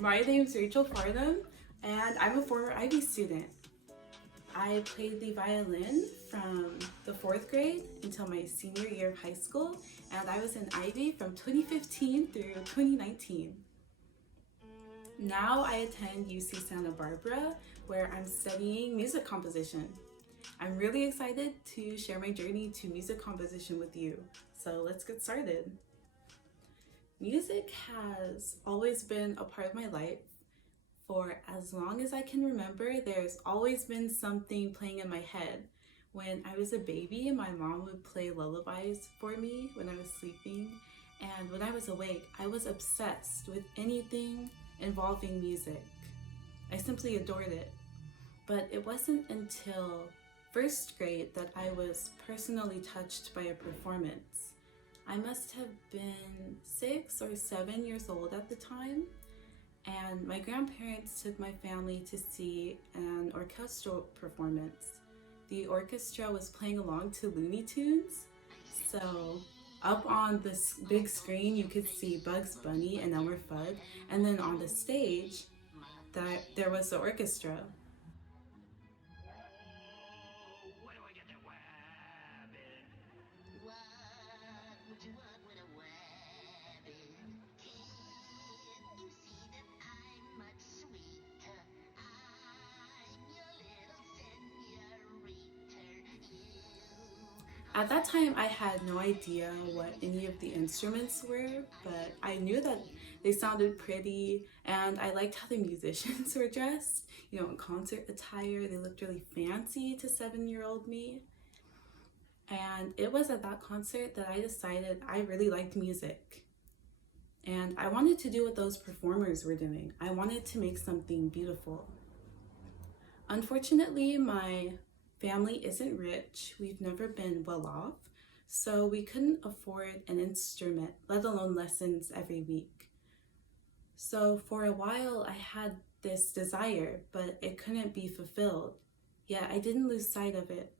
My name's Rachel Farnum, and I'm a former Ivy student. I played the violin from the fourth grade until my senior year of high school, and I was in Ivy from 2015 through 2019. Now I attend UC Santa Barbara, where I'm studying music composition. I'm really excited to share my journey to music composition with you, so let's get started. Music has always been a part of my life. For as long as I can remember, there's always been something playing in my head. When I was a baby, my mom would play lullabies for me when I was sleeping, and when I was awake, I was obsessed with anything involving music. I simply adored it. But it wasn't until first grade that I was personally touched by a performance. I must have been 6 or 7 years old at the time, and my grandparents took my family to see an orchestral performance. The orchestra was playing along to Looney Tunes, so up on this big screen you could see Bugs Bunny and Elmer Fudd, and then on the stage there was the orchestra. What do I get to wabbit? What would you want with a wabbit? Can't you see that I'm much sweeter? I'm your little senorita. At that time, I had no idea what any of the instruments were, but I knew that they sounded pretty, and I liked how the musicians were dressed. In concert attire, they looked really fancy to 7-year-old me. And it was at that concert that I decided I really liked music. And I wanted to do what those performers were doing. I wanted to make something beautiful. Unfortunately, my family isn't rich. We've never been well off, so we couldn't afford an instrument, let alone lessons every week. So for a while, I had this desire, but it couldn't be fulfilled. Yet I didn't lose sight of it.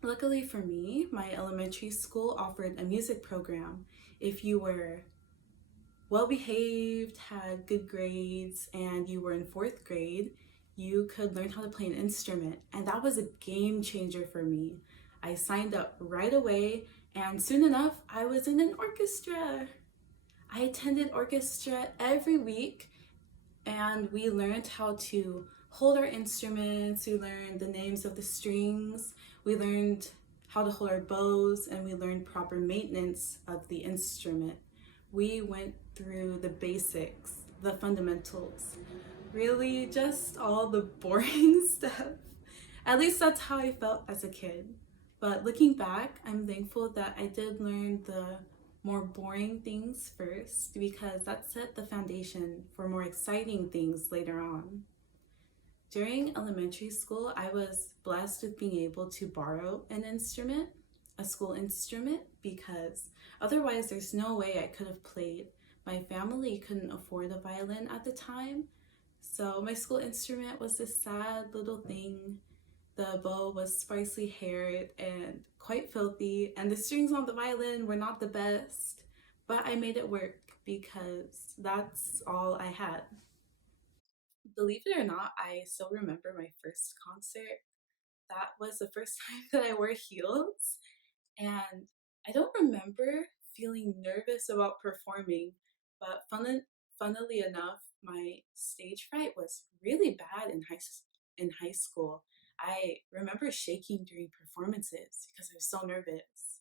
Luckily for me, my elementary school offered a music program. If you were well behaved, had good grades, and you were in fourth grade, you could learn how to play an instrument. And that was a game changer for me. I signed up right away, and soon enough, I was in an orchestra. I attended orchestra every week, and we learned how to hold our instruments. We learned the names of the strings. We learned how to hold our bows, and we learned proper maintenance of the instrument. We went through the basics, the fundamentals, really just all the boring stuff. At least that's how I felt as a kid. But looking back, I'm thankful that I did learn the more boring things first, because that set the foundation for more exciting things later on. During elementary school, I was blessed with being able to borrow an instrument, a school instrument, because otherwise there's no way I could have played. My family couldn't afford a violin at the time, so my school instrument was this sad little thing. The bow was sparsely haired and quite filthy, and the strings on the violin were not the best, but I made it work because that's all I had. Believe it or not, I still remember my first concert. That was the first time that I wore heels, and I don't remember feeling nervous about performing, but funnily enough, my stage fright was really bad in high school. I remember shaking during performances because I was so nervous.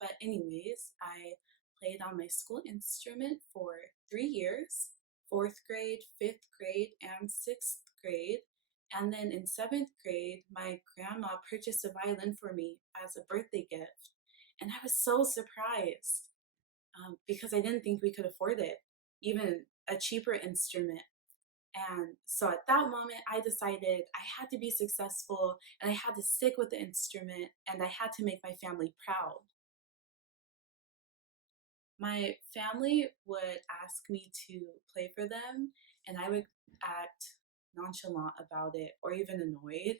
But anyways, I played on my school instrument for 3 years, fourth grade, fifth grade, and sixth grade. And then in seventh grade, my grandma purchased a violin for me as a birthday gift. And I was so surprised because I didn't think we could afford it, even a cheaper instrument. And so at that moment, I decided I had to be successful, and I had to stick with the instrument, and I had to make my family proud. My family would ask me to play for them, and I would act nonchalant about it or even annoyed,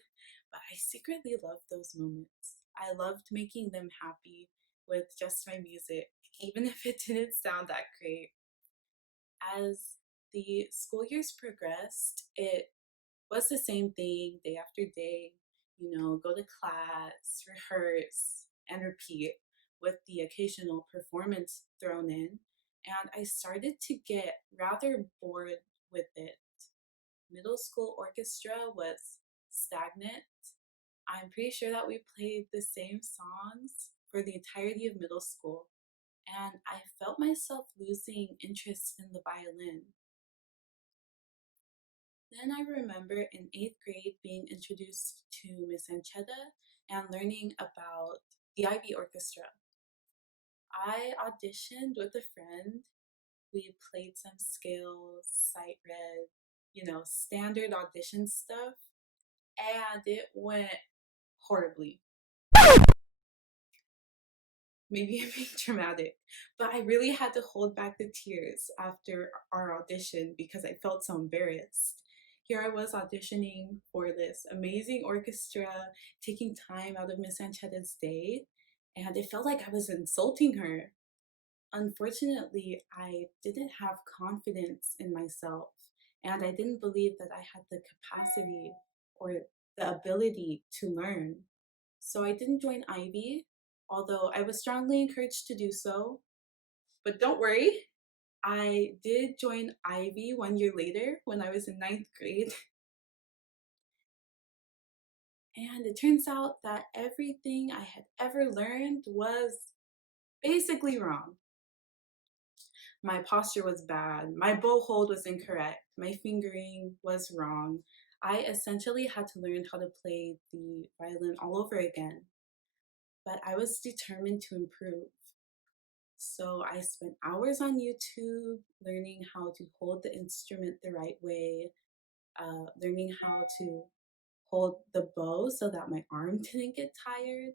but I secretly loved those moments. I loved making them happy with just my music, even if it didn't sound that great. As the school years progressed, it was the same thing day after day, go to class, rehearse, and repeat with the occasional performance thrown in. And I started to get rather bored with it. Middle school orchestra was stagnant. I'm pretty sure that we played the same songs for the entirety of middle school, and I felt myself losing interest in the violin. Then I remember in eighth grade being introduced to Miss Anchetta and learning about the Ivy Orchestra. I auditioned with a friend. We played some scales, sight read, standard audition stuff, and it went horribly. Maybe I'm being dramatic, but I really had to hold back the tears after our audition because I felt so embarrassed. Here I was auditioning for this amazing orchestra, taking time out of Miss Anchetta's day, and it felt like I was insulting her. Unfortunately, I didn't have confidence in myself, and I didn't believe that I had the capacity or the ability to learn. So I didn't join Ivy, although I was strongly encouraged to do so. But don't worry, I did join Ivy 1 year later when I was in ninth grade. And it turns out that everything I had ever learned was basically wrong. My posture was bad, my bow hold was incorrect, my fingering was wrong. I essentially had to learn how to play the violin all over again, but I was determined to improve. So I spent hours on YouTube learning how to hold the instrument the right way, learning how to hold the bow so that my arm didn't get tired,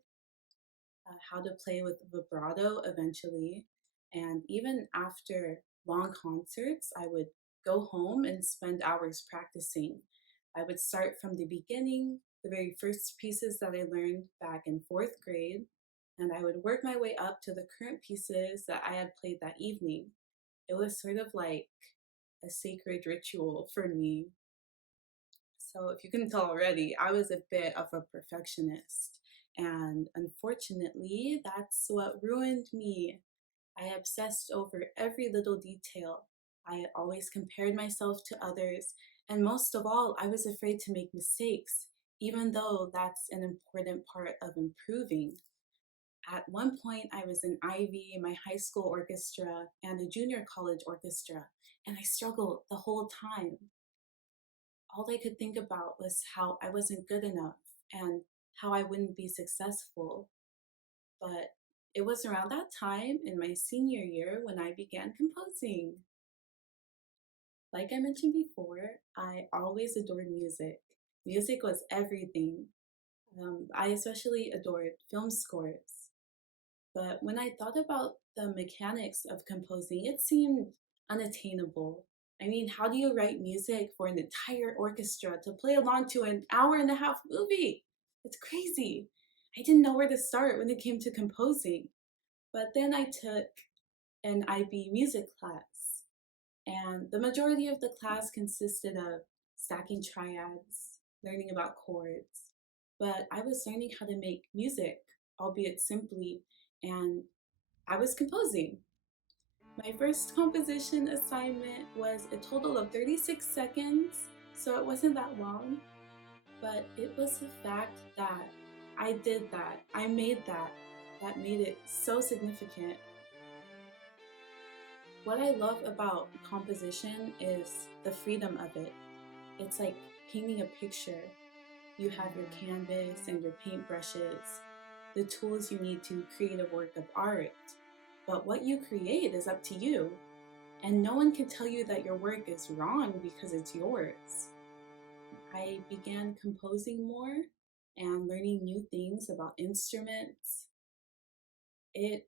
how to play with vibrato eventually. And even after long concerts, I would go home and spend hours practicing. I would start from the beginning, the very first pieces that I learned back in fourth grade, and I would work my way up to the current pieces that I had played that evening. It was sort of like a sacred ritual for me. So, if you can tell already, I was a bit of a perfectionist. And unfortunately, that's what ruined me. I obsessed over every little detail. I always compared myself to others. And most of all, I was afraid to make mistakes, even though that's an important part of improving. At one point, I was in Ivy, my high school orchestra, and a junior college orchestra, and I struggled the whole time. All I could think about was how I wasn't good enough and how I wouldn't be successful. But it was around that time in my senior year when I began composing. Like I mentioned before, I always adored music. Music was everything. I especially adored film scores. But when I thought about the mechanics of composing, it seemed unattainable. I mean, how do you write music for an entire orchestra to play along to an hour-and-a-half movie? It's crazy. I didn't know where to start when it came to composing. But then I took an IB music class, and the majority of the class consisted of stacking triads, learning about chords. But I was learning how to make music, albeit simply, and I was composing. My first composition assignment was a total of 36 seconds, so it wasn't that long, but it was the fact that I did that, I made that, that made it so significant. What I love about composition is the freedom of it. It's like painting a picture. You have your canvas and your paintbrushes, the tools you need to create a work of art. But what you create is up to you. And no one can tell you that your work is wrong because it's yours. I began composing more and learning new things about instruments. It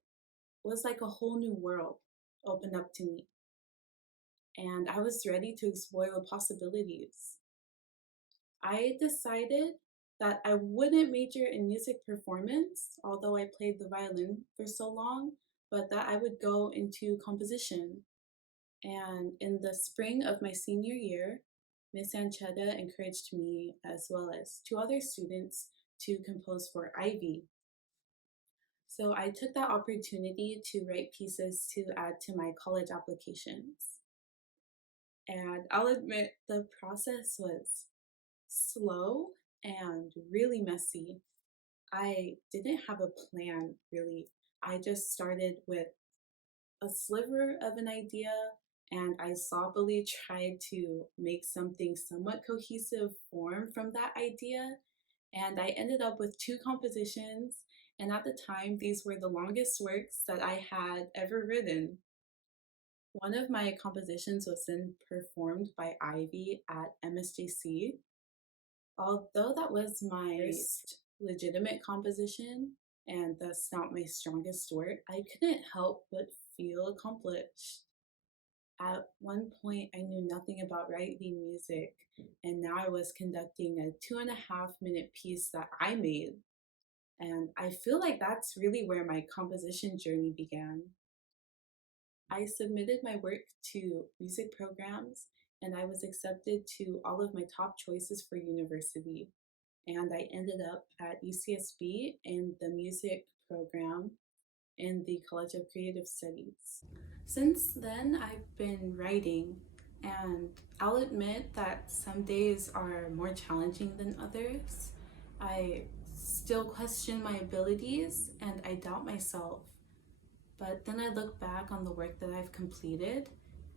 was like a whole new world opened up to me. And I was ready to explore the possibilities. I decided that I wouldn't major in music performance, although I played the violin for so long, but that I would go into composition. And in the spring of my senior year, Miss Anchetta encouraged me, as well as two other students, to compose for Ivy. So I took that opportunity to write pieces to add to my college applications. And I'll admit the process was slow and really messy. I didn't have a plan really. I just started with a sliver of an idea and I sobbily tried to make something somewhat cohesive form from that idea. And I ended up with two compositions. And at the time, these were the longest works that I had ever written. One of my compositions was then performed by Ivy at MSJC. Although that was my first legitimate composition and thus not my strongest work, I couldn't help but feel accomplished. At one point, I knew nothing about writing music, and now I was conducting a 2.5 minute piece that I made. And I feel like that's really where my composition journey began. I submitted my work to music programs, and I was accepted to all of my top choices for university. And I ended up at UCSB in the music program in the College of Creative Studies. Since then, I've been writing, and I'll admit that some days are more challenging than others. I still question my abilities and I doubt myself. But then I look back on the work that I've completed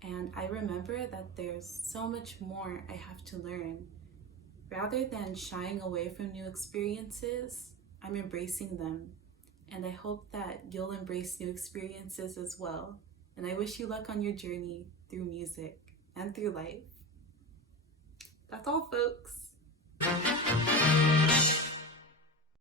and I remember that there's so much more I have to learn. Rather than shying away from new experiences, I'm embracing them. And I hope that you'll embrace new experiences as well. And I wish you luck on your journey through music and through life. That's all, folks.